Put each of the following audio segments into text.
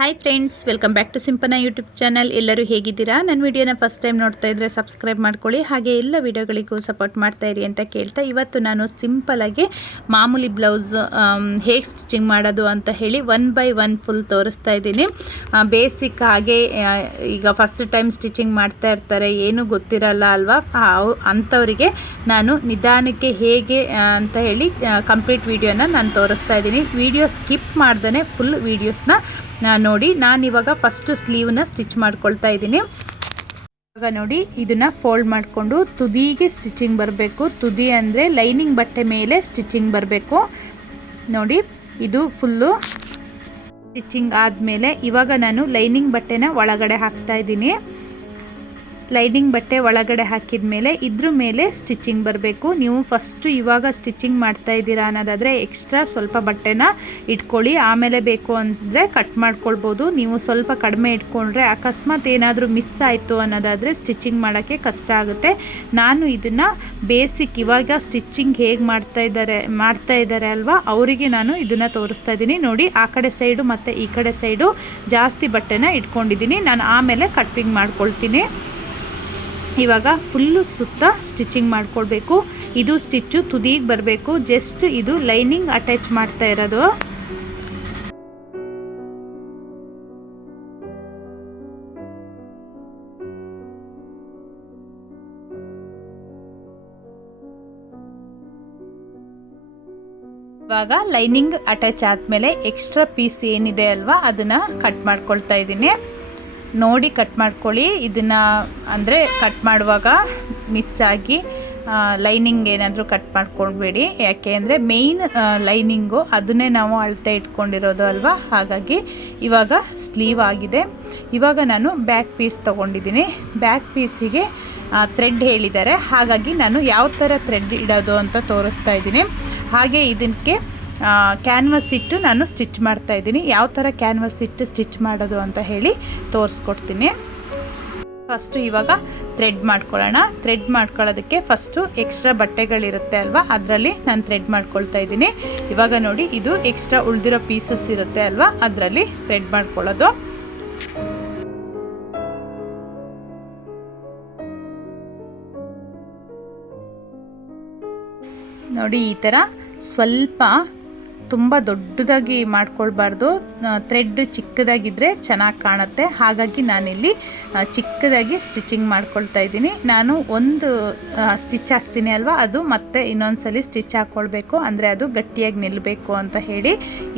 Hi friends, welcome back to Simpana YouTube channel. ಎಲ್ಲರೂ ಹೇಗಿದ್ದೀರಾ? ನನ್ನ ವಿಡಿಯೋನ ಫಸ್ಟ್ ಟೈಮ್ ನೋಡ್ತಾ ಇದ್ದರೆ ಸಬ್ಸ್ಕ್ರೈಬ್ ಮಾಡ್ಕೊಳ್ಳಿ, ಹಾಗೆ ಎಲ್ಲ ವಿಡಿಯೋಗಳಿಗೂ ಸಪೋರ್ಟ್ ಮಾಡ್ತಾ ಇರಿ ಅಂತ ಕೇಳ್ತಾ, ಇವತ್ತು ನಾನು ಸಿಂಪಲಾಗಿ ಮಾಮೂಲಿ ಬ್ಲೌಸ್ ಹೇಗೆ ಸ್ಟಿಚಿಂಗ್ ಮಾಡೋದು ಅಂತ ಹೇಳಿ 1 by 1 ಫುಲ್ ತೋರಿಸ್ತಾ ಇದ್ದೀನಿ. ಬೇಸಿಕ್ ಹಾಗೆ ಈಗ ಫಸ್ಟ್ ಟೈಮ್ ಸ್ಟಿಚಿಂಗ್ ಮಾಡ್ತಾ ಇರ್ತಾರೆ, ಏನೂ ಗೊತ್ತಿರಲ್ಲ ಅಲ್ವಾ, ಅಂಥವರಿಗೆ ನಾನು ನಿಧಾನಕ್ಕೆ ಹೇಗೆ ಅಂತ ಹೇಳಿ ಕಂಪ್ಲೀಟ್ ವಿಡಿಯೋನ ನಾನು ತೋರಿಸ್ತಾ ಇದ್ದೀನಿ. ವಿಡಿಯೋ ಸ್ಕಿಪ್ ಮಾಡ್ದೇ ಫುಲ್ ವೀಡಿಯೋಸ್ನ ನೋಡಿ. ನಾನಿವಾಗ ಫಸ್ಟು ಸ್ಲೀವ್ನ ಸ್ಟಿಚ್ ಮಾಡ್ಕೊಳ್ತಾ ಇದ್ದೀನಿ. ಇವಾಗ ನೋಡಿ, ಇದನ್ನು ಫೋಲ್ಡ್ ಮಾಡಿಕೊಂಡು ತುದಿಗೆ ಸ್ಟಿಚಿಂಗ್ ಬರಬೇಕು. ತುದಿ ಅಂದರೆ ಲೈನಿಂಗ್ ಬಟ್ಟೆ ಮೇಲೆ ಸ್ಟಿಚಿಂಗ್ ಬರಬೇಕು. ನೋಡಿ, ಇದು ಫುಲ್ಲು ಸ್ಟಿಚಿಂಗ್ ಆದಮೇಲೆ ಇವಾಗ ನಾನು ಲೈನಿಂಗ್ ಬಟ್ಟೆನ ಒಳಗಡೆ ಹಾಕ್ತಾ ಇದ್ದೀನಿ. ಲೈನಿಂಗ್ ಬಟ್ಟೆ ಒಳಗಡೆ ಹಾಕಿದ ಮೇಲೆ ಇದ್ರ ಮೇಲೆ ಸ್ಟಿಚಿಂಗ್ ಬರಬೇಕು. ನೀವು ಫಸ್ಟು ಇವಾಗ ಸ್ಟಿಚಿಂಗ್ ಮಾಡ್ತಾ ಇದ್ದೀರಾ ಅನ್ನೋದಾದರೆ ಎಕ್ಸ್ಟ್ರಾ ಸ್ವಲ್ಪ ಬಟ್ಟೆನ ಇಟ್ಕೊಳ್ಳಿ, ಆಮೇಲೆ ಬೇಕು ಅಂದರೆ ಕಟ್ ಮಾಡ್ಕೊಳ್ಬೋದು. ನೀವು ಸ್ವಲ್ಪ ಕಡಿಮೆ ಇಟ್ಕೊಂಡ್ರೆ ಅಕಸ್ಮಾತ್ ಏನಾದರೂ ಮಿಸ್ ಆಯಿತು ಅನ್ನೋದಾದರೆ ಸ್ಟಿಚಿಂಗ್ ಮಾಡೋಕ್ಕೆ ಕಷ್ಟ ಆಗುತ್ತೆ. ನಾನು ಇದನ್ನು ಬೇಸಿಕ್ ಇವಾಗ ಸ್ಟಿಚಿಂಗ್ ಹೇಗೆ ಮಾಡ್ತಾ ಇದ್ದಾರೆ ಅಲ್ವಾ, ಅವರಿಗೆ ನಾನು ಇದನ್ನು ತೋರಿಸ್ತಾ ಇದ್ದೀನಿ. ನೋಡಿ, ಆ ಕಡೆ ಸೈಡು ಮತ್ತು ಈ ಕಡೆ ಸೈಡು ಜಾಸ್ತಿ ಬಟ್ಟೆನ ಇಟ್ಕೊಂಡಿದ್ದೀನಿ. ನಾನು ಆಮೇಲೆ ಕಟ್ಟಿಂಗ್ ಮಾಡ್ಕೊಳ್ತೀನಿ. ಇವಾಗ ಫುಲ್ಲು ಸುತ್ತ ಸ್ಟಿಚಿಂಗ್ ಮಾಡ್ಕೊಳ್ಬೇಕು. ಇದು ಸ್ಟಿಚ್ಚು ತುದಿಗೆ ಬರಬೇಕು. ಜಸ್ಟ್ ಇದು ಲೈನಿಂಗ್ ಅಟ್ಯಾಚ್ ಮಾಡ್ತಾ ಇರೋದು. ಇವಾಗ ಲೈನಿಂಗ್ ಅಟ್ಯಾಚ್ ಆದಮೇಲೆ ಎಕ್ಸ್ಟ್ರಾ ಪೀಸ್ ಏನಿದೆ ಅಲ್ವಾ, ಅದನ್ನು ಕಟ್ ಮಾಡ್ಕೊಳ್ತಾ ಇದ್ದೀನಿ. ನೋಡಿ ಕಟ್ ಮಾಡ್ಕೊಳ್ಳಿ. ಇದನ್ನು ಅಂದರೆ ಕಟ್ ಮಾಡುವಾಗ ಮಿಸ್ ಆಗಿ ಲೈನಿಂಗ್ ಏನಾದರೂ ಕಟ್ ಮಾಡ್ಕೊಳ್ಬೇಡಿ. ಯಾಕೆ ಅಂದರೆ ಮೇಯ್ನ್ ಲೈನಿಂಗು ಅದನ್ನೇ ನಾವು ಅಳತೆ ಇಟ್ಕೊಂಡಿರೋದು ಅಲ್ವಾ, ಹಾಗಾಗಿ ಇವಾಗ ಸ್ಲೀವ್ ಆಗಿದೆ. ಇವಾಗ ನಾನು ಬ್ಯಾಕ್ ಪೀಸ್ ತೊಗೊಂಡಿದ್ದೀನಿ. ಬ್ಯಾಕ್ ಪೀಸಿಗೆ ಥ್ರೆಡ್ ಹೇಳಿದ್ದಾರೆ, ಹಾಗಾಗಿ ನಾನು ಯಾವ ಥರ ಥ್ರೆಡ್ ಇಡೋದು ಅಂತ ತೋರಿಸ್ತಾ ಇದ್ದೀನಿ. ಹಾಗೆ ಇದಕ್ಕೆ ಕ್ಯಾನ್ವಸ್ ಇಟ್ಟು ನಾನು ಸ್ಟಿಚ್ ಮಾಡ್ತಾ ಇದ್ದೀನಿ. ಯಾವ ಥರ ಕ್ಯಾನ್ವಸ್ ಇಟ್ಟು ಸ್ಟಿಚ್ ಮಾಡೋದು ಅಂತ ಹೇಳಿ ತೋರಿಸ್ಕೊಡ್ತೀನಿ. ಫಸ್ಟು ಇವಾಗ ಥ್ರೆಡ್ ಮಾಡ್ಕೊಳ್ಳೋಣ. ಥ್ರೆಡ್ ಮಾಡ್ಕೊಳ್ಳೋದಕ್ಕೆ ಫಸ್ಟು ಎಕ್ಸ್ಟ್ರಾ ಬಟ್ಟೆಗಳಿರುತ್ತೆ ಅಲ್ವಾ, ಅದರಲ್ಲಿ ನಾನು ಥ್ರೆಡ್ ಮಾಡ್ಕೊಳ್ತಾ ಇದ್ದೀನಿ. ಇವಾಗ ನೋಡಿ, ಇದು ಎಕ್ಸ್ಟ್ರಾ ಉಳಿದಿರೋ ಪೀಸಸ್ ಇರುತ್ತೆ ಅಲ್ವಾ, ಅದರಲ್ಲಿ ಥ್ರೆಡ್ ಮಾಡ್ಕೊಳ್ಳೋದು. ನೋಡಿ, ಈ ಥರ ಸ್ವಲ್ಪ ತುಂಬ ದೊಡ್ಡದಾಗಿ ಮಾಡ್ಕೊಳ್ಬಾರ್ದು. ಥ್ರೆಡ್ ಚಿಕ್ಕದಾಗಿದ್ದರೆ ಚೆನ್ನಾಗಿ ಕಾಣುತ್ತೆ, ಹಾಗಾಗಿ ನಾನಿಲ್ಲಿ ಚಿಕ್ಕದಾಗಿ ಸ್ಟಿಚಿಂಗ್ ಮಾಡ್ಕೊಳ್ತಾ ಇದ್ದೀನಿ. ನಾನು ಒಂದು ಸ್ಟಿಚ್ ಹಾಕ್ತೀನಿ ಅಲ್ವಾ, ಅದು ಮತ್ತೆ ಇನ್ನೊಂದ್ಸಲಿ ಸ್ಟಿಚ್ ಹಾಕ್ಕೊಳ್ಬೇಕು, ಅಂದರೆ ಅದು ಗಟ್ಟಿಯಾಗಿ ನಿಲ್ಲಬೇಕು ಅಂತ ಹೇಳಿ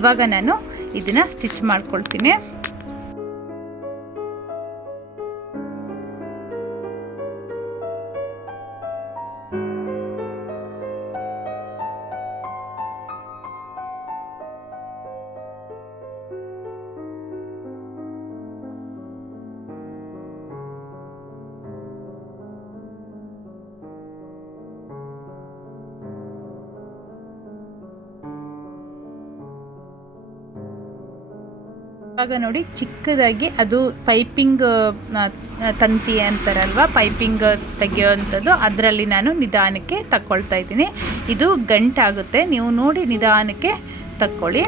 ಇವಾಗ ನಾನು ಇದನ್ನು ಸ್ಟಿಚ್ ಮಾಡ್ಕೊಳ್ತೀನಿ. ಇವಾಗ ನೋಡಿ, ಚಿಕ್ಕದಾಗಿ ಅದು ಪೈಪಿಂಗ್ ತಂತಿ ಅಂತಾರಲ್ವ, ಪೈಪಿಂಗ್ ತೆಗೆಯೋವಂಥದ್ದು, ಅದರಲ್ಲಿ ನಾನು ನಿಧಾನಕ್ಕೆ ತಗೊಳ್ತಾ ಇದ್ದೀನಿ. ಇದು ಗಂಟಾಗುತ್ತೆ, ನೀವು ನೋಡಿ ನಿಧಾನಕ್ಕೆ ತಕ್ಕೊಳ್ಳಿ.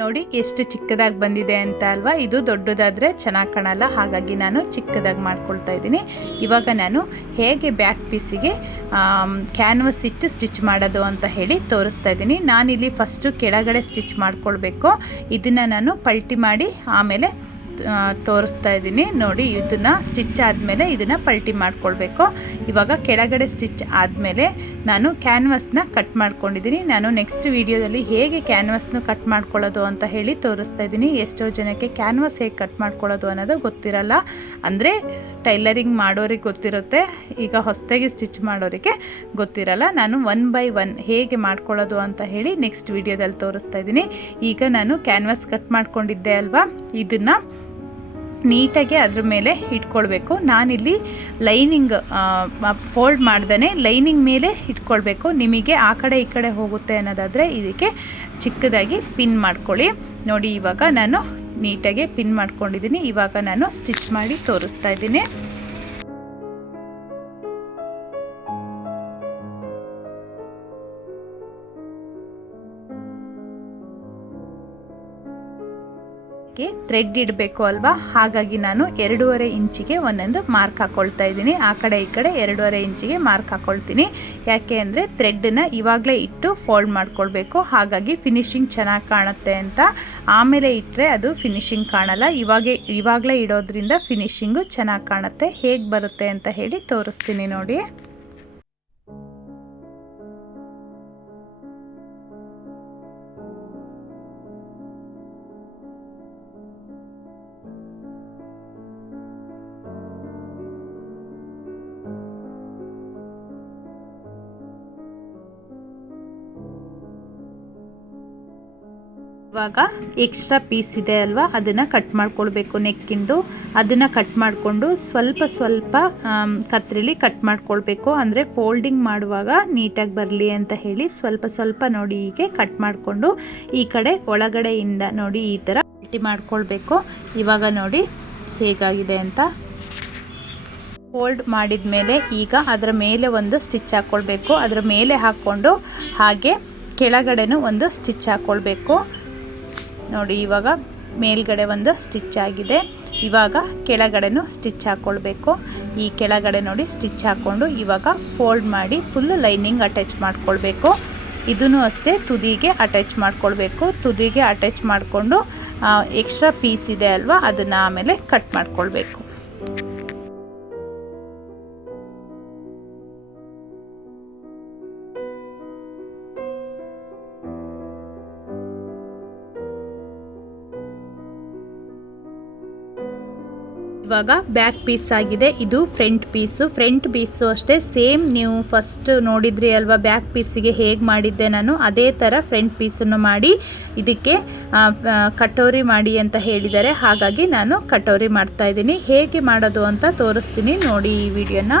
ನೋಡಿ ಎಷ್ಟು ಚಿಕ್ಕದಾಗಿ ಬಂದಿದೆ ಅಂತ ಅಲ್ವಾ. ಇದು ದೊಡ್ಡದಾದರೆ ಚೆನ್ನಾಗಿ ಕಾಣಲ್ಲ, ಹಾಗಾಗಿ ನಾನು ಚಿಕ್ಕದಾಗಿ ಮಾಡ್ಕೊಳ್ತಾ ಇದ್ದೀನಿ. ಇವಾಗ ನಾನು ಹೇಗೆ ಬ್ಯಾಕ್ ಪೀಸಿಗೆ ಕ್ಯಾನ್ವಸ್ ಇಟ್ಟು ಸ್ಟಿಚ್ ಮಾಡೋದು ಅಂತ ಹೇಳಿ ತೋರಿಸ್ತಾ ಇದ್ದೀನಿ. ನಾನಿಲ್ಲಿ ಫಸ್ಟು ಕೆಳಗಡೆ ಸ್ಟಿಚ್ ಮಾಡ್ಕೊಳ್ಬೇಕು. ಇದನ್ನು ನಾನು ಪಲ್ಟಿ ಮಾಡಿ ಆಮೇಲೆ ತೋರಿಸ್ತಾ ಇದ್ದೀನಿ. ನೋಡಿ, ಇದನ್ನು ಸ್ಟಿಚ್ ಆದಮೇಲೆ ಇದನ್ನು ಪಲ್ಟಿ ಮಾಡ್ಕೊಳ್ಬೇಕು. ಇವಾಗ ಕೆಳಗಡೆ ಸ್ಟಿಚ್ ಆದಮೇಲೆ ನಾನು ಕ್ಯಾನ್ವಸ್ನ ಕಟ್ ಮಾಡ್ಕೊಂಡಿದ್ದೀನಿ. ನಾನು ನೆಕ್ಸ್ಟ್ ವಿಡಿಯೋದಲ್ಲಿ ಹೇಗೆ ಕ್ಯಾನ್ವಸ್ನ ಕಟ್ ಮಾಡ್ಕೊಳ್ಳೋದು ಅಂತ ಹೇಳಿ ತೋರಿಸ್ತಾ ಇದ್ದೀನಿ. ಎಷ್ಟೋ ಜನಕ್ಕೆ ಕ್ಯಾನ್ವಸ್ ಹೇಗೆ ಕಟ್ ಮಾಡ್ಕೊಳ್ಳೋದು ಅನ್ನೋದು ಗೊತ್ತಿರಲ್ಲ, ಅಂದರೆ ಟೈಲರಿಂಗ್ ಮಾಡೋರಿಗೆ ಗೊತ್ತಿರುತ್ತೆ, ಈಗ ಹೊಸದಾಗಿ ಸ್ಟಿಚ್ ಮಾಡೋರಿಗೆ ಗೊತ್ತಿರಲ್ಲ. ನಾನು 1 by 1 ಹೇಗೆ ಮಾಡ್ಕೊಳ್ಳೋದು ಅಂತ ಹೇಳಿ ನೆಕ್ಸ್ಟ್ ವಿಡಿಯೋದಲ್ಲಿ ತೋರಿಸ್ತಾ ಇದ್ದೀನಿ. ಈಗ ನಾನು ಕ್ಯಾನ್ವಸ್ ಕಟ್ ಮಾಡ್ಕೊಂಡಿದ್ದೆ ಅಲ್ವಾ, ಇದನ್ನು ನೀಟಾಗಿ ಅದ್ರ ಮೇಲೆ ಇಟ್ಕೊಳ್ಬೇಕು. ನಾನಿಲ್ಲಿ ಲೈನಿಂಗ್ ಫೋಲ್ಡ್ ಮಾಡ್ದೇ ಲೈನಿಂಗ್ ಮೇಲೆ ಇಟ್ಕೊಳ್ಬೇಕು. ನಿಮಗೆ ಆ ಕಡೆ ಈ ಕಡೆ ಹೋಗುತ್ತೆ ಅನ್ನೋದಾದರೆ ಇದಕ್ಕೆ ಚಿಕ್ಕದಾಗಿ ಪಿನ್ ಮಾಡ್ಕೊಳ್ಳಿ. ನೋಡಿ ಇವಾಗ ನಾನು ನೀಟಾಗಿ ಪಿನ್ ಮಾಡ್ಕೊಂಡಿದ್ದೀನಿ. ಇವಾಗ ನಾನು ಸ್ಟಿಚ್ ಮಾಡಿ ತೋರಿಸ್ತಾ ಇದ್ದೀನಿ. ಥ್ರೆಡ್ ಇಡಬೇಕು ಅಲ್ವಾ, ಹಾಗಾಗಿ ನಾನು 2.5 ಇಂಚಿಗೆ ಒಂದೊಂದು ಮಾರ್ಕ್ ಹಾಕ್ಕೊಳ್ತಾ ಇದ್ದೀನಿ. ಆ ಕಡೆ ಈ ಕಡೆ 2.5 ಇಂಚಿಗೆ ಮಾರ್ಕ್ ಹಾಕ್ಕೊಳ್ತೀನಿ. ಯಾಕೆ ಅಂದರೆ ಥ್ರೆಡ್ನ ಇವಾಗಲೇ ಇಟ್ಟು ಫೋಲ್ಡ್ ಮಾಡ್ಕೊಳ್ಬೇಕು, ಹಾಗಾಗಿ ಫಿನಿಶಿಂಗ್ ಚೆನ್ನಾಗಿ ಕಾಣುತ್ತೆ ಅಂತ. ಆಮೇಲೆ ಇಟ್ಟರೆ ಅದು ಫಿನಿಶಿಂಗ್ ಕಾಣಲ್ಲ. ಇವಾಗಲೇ ಇಡೋದ್ರಿಂದ ಫಿನಿಶಿಂಗು ಚೆನ್ನಾಗಿ ಕಾಣುತ್ತೆ. ಹೇಗೆ ಬರುತ್ತೆ ಅಂತ ಹೇಳಿ ತೋರಿಸ್ತೀನಿ ನೋಡಿ. ಇವಾಗ ಎಕ್ಸ್ಟ್ರಾ ಪೀಸ್ ಇದೆ ಅಲ್ವಾ, ಅದನ್ನು ಕಟ್ ಮಾಡ್ಕೊಳ್ಬೇಕು. ನೆಕ್ಕಿಂದು ಅದನ್ನು ಕಟ್ ಮಾಡಿಕೊಂಡು ಸ್ವಲ್ಪ ಕತ್ರಿಲಿ ಕಟ್ ಮಾಡ್ಕೊಳ್ಬೇಕು. ಅಂದರೆ ಫೋಲ್ಡಿಂಗ್ ಮಾಡುವಾಗ ನೀಟಾಗಿ ಬರಲಿ ಅಂತ ಹೇಳಿ ಸ್ವಲ್ಪ ನೋಡಿ ಹೀಗೆ ಕಟ್ ಮಾಡಿಕೊಂಡು ಈ ಕಡೆ ಒಳಗಡೆಯಿಂದ ನೋಡಿ ಈ ಥರ ಪಲ್ಟಿ ಮಾಡ್ಕೊಳ್ಬೇಕು. ಇವಾಗ ನೋಡಿ ಹೇಗಾಗಿದೆ ಅಂತ. ಫೋಲ್ಡ್ ಮಾಡಿದ ಮೇಲೆ ಈಗ ಅದರ ಮೇಲೆ ಒಂದು ಸ್ಟಿಚ್ ಹಾಕ್ಕೊಳ್ಬೇಕು. ಅದರ ಮೇಲೆ ಹಾಕ್ಕೊಂಡು ಹಾಗೆ ಕೆಳಗಡೆನೂ ಒಂದು ಸ್ಟಿಚ್ ಹಾಕ್ಕೊಳ್ಬೇಕು. ನೋಡಿ ಇವಾಗ ಮೇಲ್ಗಡೆ ಒಂದು ಸ್ಟಿಚ್ ಆಗಿದೆ. ಇವಾಗ ಕೆಳಗಡೆನೂ ಸ್ಟಿಚ್ ಹಾಕ್ಕೊಳ್ಬೇಕು. ಈ ಕೆಳಗಡೆ ನೋಡಿ ಸ್ಟಿಚ್ ಹಾಕ್ಕೊಂಡು ಇವಾಗ ಫೋಲ್ಡ್ ಮಾಡಿ ಫುಲ್ ಲೈನಿಂಗ್ ಅಟ್ಯಾಚ್ ಮಾಡ್ಕೊಳ್ಬೇಕು. ಇದನ್ನು ಅಷ್ಟೇ ತುದಿಗೆ ಅಟ್ಯಾಚ್ ಮಾಡ್ಕೊಳ್ಬೇಕು. ತುದಿಗೆ ಅಟ್ಯಾಚ್ ಮಾಡಿಕೊಂಡು ಎಕ್ಸ್ಟ್ರಾ ಪೀಸ್ ಇದೆ ಅಲ್ವಾ, ಅದನ್ನು ಆಮೇಲೆ ಕಟ್ ಮಾಡ್ಕೊಳ್ಬೇಕು. ಇವಾಗ ಬ್ಯಾಕ್ ಪೀಸ್ ಆಗಿದೆ. ಇದು ಫ್ರಂಟ್ ಪೀಸು ಅಷ್ಟೇ ಸೇಮ್ ನೀವು ಫಸ್ಟ್ ನೋಡಿದ್ರಿ ಅಲ್ವಾ ಬ್ಯಾಕ್ ಪೀಸಿಗೆ ಹೇಗೆ ಮಾಡಿದ್ದೆ ನಾನು, ಅದೇ ಥರ ಫ್ರಂಟ್ ಪೀಸನ್ನು ಮಾಡಿ ಇದಕ್ಕೆ ಕಟೋರಿ ಮಾಡಿ ಅಂತ ಹೇಳಿದ್ದಾರೆ. ಹಾಗಾಗಿ ನಾನು ಕಟೋರಿ ಮಾಡ್ತಾ ಇದ್ದೀನಿ. ಹೇಗೆ ಮಾಡೋದು ಅಂತ ತೋರಿಸ್ತೀನಿ ನೋಡಿ ಈ ವಿಡಿಯೋನ.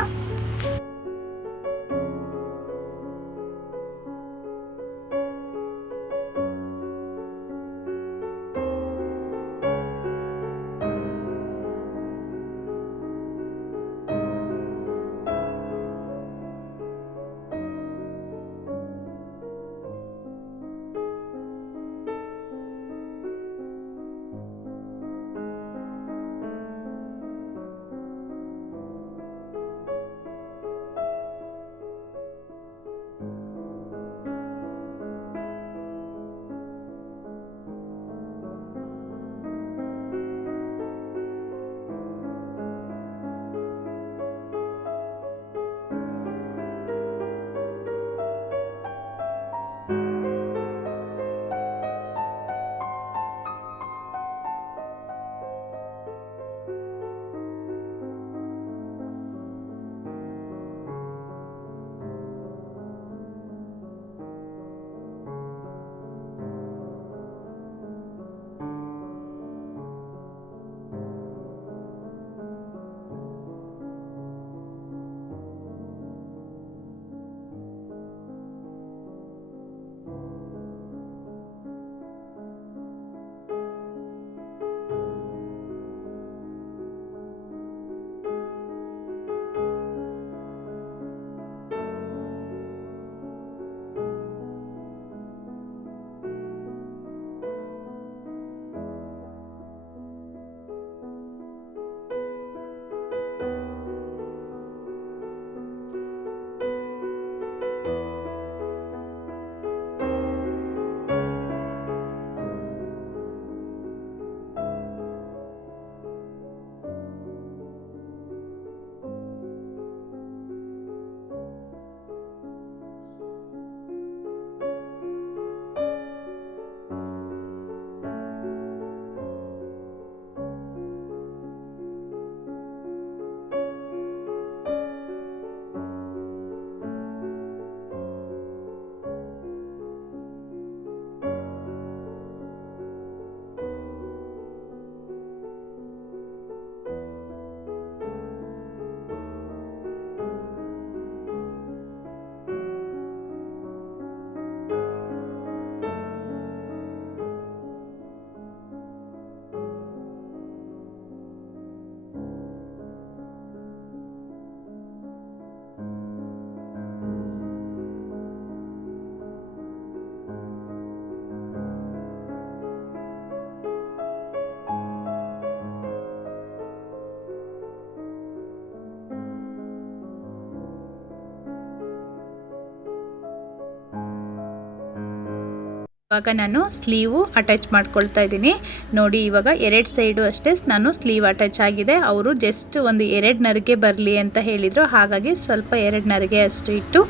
ಇವಾಗ ನಾನು ಸ್ಲೀವು ಅಟ್ಯಾಚ್ ಮಾಡ್ಕೊಳ್ತಾ ಇದ್ದೀನಿ ನೋಡಿ. ಇವಾಗ 2 ಸೈಡು ಅಷ್ಟೇ ನಾನು ಸ್ಲೀವ್ ಅಟ್ಯಾಚ್ ಆಗಿದೆ. ಅವರು ಜಸ್ಟ್ ಒಂದು 2 ನರಿಗೆ ಬರಲಿ ಅಂತ ಹೇಳಿದರು, ಹಾಗಾಗಿ ಸ್ವಲ್ಪ 2 ನರಿಗೆ ಅಷ್ಟು ಇಟ್ಟು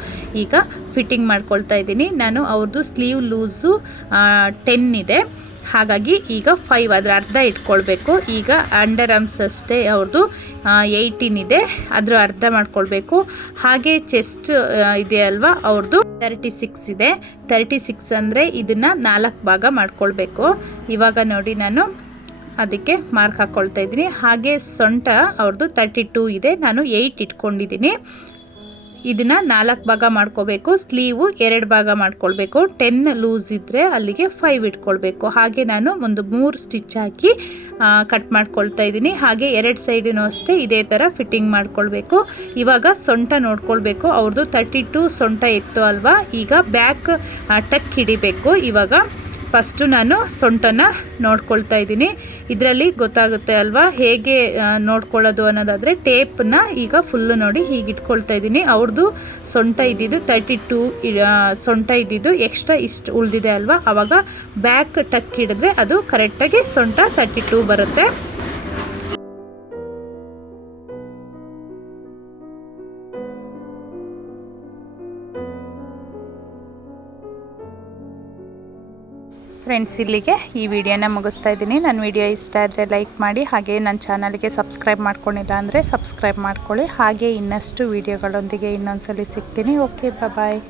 ಈಗ ಫಿಟ್ಟಿಂಗ್ ಮಾಡ್ಕೊಳ್ತಾ ಇದ್ದೀನಿ ನಾನು. ಅವ್ರದ್ದು ಸ್ಲೀವ್ ಲೂಸು 10 ಇದೆ, ಹಾಗಾಗಿ ಈಗ 5 ಅದರ ಅರ್ಧ ಇಟ್ಕೊಳ್ಬೇಕು. ಈಗ ಅಂಡರ್ ಆರ್ಮ್ಸ್ ಅಷ್ಟೇ ಅವ್ರದ್ದು 18 ಇದೆ, ಅದರ ಅರ್ಧ ಮಾಡ್ಕೊಳ್ಬೇಕು. ಹಾಗೆ ಚೆಸ್ಟ್ ಇದೆ ಅಲ್ವಾ, ಅವ್ರದ್ದು 36 ಇದೆ. 36 ಅಂದರೆ ಇದನ್ನು 4 ಭಾಗ ಮಾಡ್ಕೊಳ್ಬೇಕು. ಇವಾಗ ನೋಡಿ ನಾನು ಅದಕ್ಕೆ ಮಾರ್ಕ್ ಹಾಕ್ಕೊಳ್ತಾ ಇದ್ದೀನಿ. ಹಾಗೆ ಸೊಂಟ ಅವ್ರದ್ದು 32 ಇದೆ, ನಾನು 8 ಇಟ್ಕೊಂಡಿದ್ದೀನಿ. ಇದನ್ನು 4 ಭಾಗ ಮಾಡ್ಕೋಬೇಕು. ಸ್ಲೀವು 2 ಭಾಗ ಮಾಡ್ಕೊಳ್ಬೇಕು. 10 ಲೂಸ್ ಇದ್ದರೆ ಅಲ್ಲಿಗೆ 5 ಇಟ್ಕೊಳ್ಬೇಕು. ಹಾಗೆ ನಾನು ಒಂದು 3 ಸ್ಟಿಚ್ ಹಾಕಿ ಕಟ್ ಮಾಡ್ಕೊಳ್ತಾ ಇದ್ದೀನಿ. ಹಾಗೆ 2 ಸೈಡೂ ಅಷ್ಟೇ ಇದೇ ಥರ ಫಿಟ್ಟಿಂಗ್ ಮಾಡ್ಕೊಳ್ಬೇಕು. ಇವಾಗ ಸೊಂಟ ನೋಡ್ಕೊಳ್ಬೇಕು. ಅವ್ರದ್ದು 32 ಸೊಂಟ ಇತ್ತು ಅಲ್ವಾ, ಈಗ ಬ್ಯಾಕ್ ಟಕ್ ಹಿಡಿಬೇಕು. ಇವಾಗ ಫಸ್ಟು ನಾನು ಸೊಂಟನ ನೋಡ್ಕೊಳ್ತಾ ಇದ್ದೀನಿ. ಇದರಲ್ಲಿ ಗೊತ್ತಾಗುತ್ತೆ ಅಲ್ವಾ ಹೇಗೆ ನೋಡ್ಕೊಳ್ಳೋದು ಅನ್ನೋದಾದರೆ, ಟೇಪನ್ನ ಈಗ ಫುಲ್ಲು ನೋಡಿ ಹೀಗೆ ಇಟ್ಕೊಳ್ತಾ ಇದ್ದೀನಿ. ಅವ್ರದ್ದು ಸೊಂಟ ಇದ್ದಿದ್ದು 32 ಸೊಂಟ ಇದ್ದಿದ್ದು ಎಕ್ಸ್ಟ್ರಾ ಇಷ್ಟು ಉಳಿದಿದೆ ಅಲ್ವಾ, ಆವಾಗ ಬ್ಯಾಕ್ ಟಕ್ ಹಿಡಿದ್ರೆ ಅದು ಕರೆಕ್ಟಾಗಿ ಸೊಂಟ 32 ಬರುತ್ತೆ. ಫ್ರೆಂಡ್ಸ್, ಇಲ್ಲಿಗೆ ಈ ವಿಡಿಯೋನ ಮುಗಿಸ್ತಾ ಇದ್ದೀನಿ. ನನ್ನ ವಿಡಿಯೋ ಇಷ್ಟ ಆದರೆ ಲೈಕ್ ಮಾಡಿ, ಹಾಗೆ ನನ್ನ ಚಾನಲ್ಗೆ ಸಬ್ಸ್ಕ್ರೈಬ್ ಮಾಡ್ಕೊಂಡಿಲ್ಲ ಅಂದರೆ ಸಬ್ಸ್ಕ್ರೈಬ್ ಮಾಡ್ಕೊಳ್ಳಿ. ಹಾಗೆ ಇನ್ನಷ್ಟು ವಿಡಿಯೋಗಳೊಂದಿಗೆ ಇನ್ನೊಂದ್ಸಲಿ ಸಿಗ್ತೀನಿ. ಓಕೆ, ಬಾಯ್.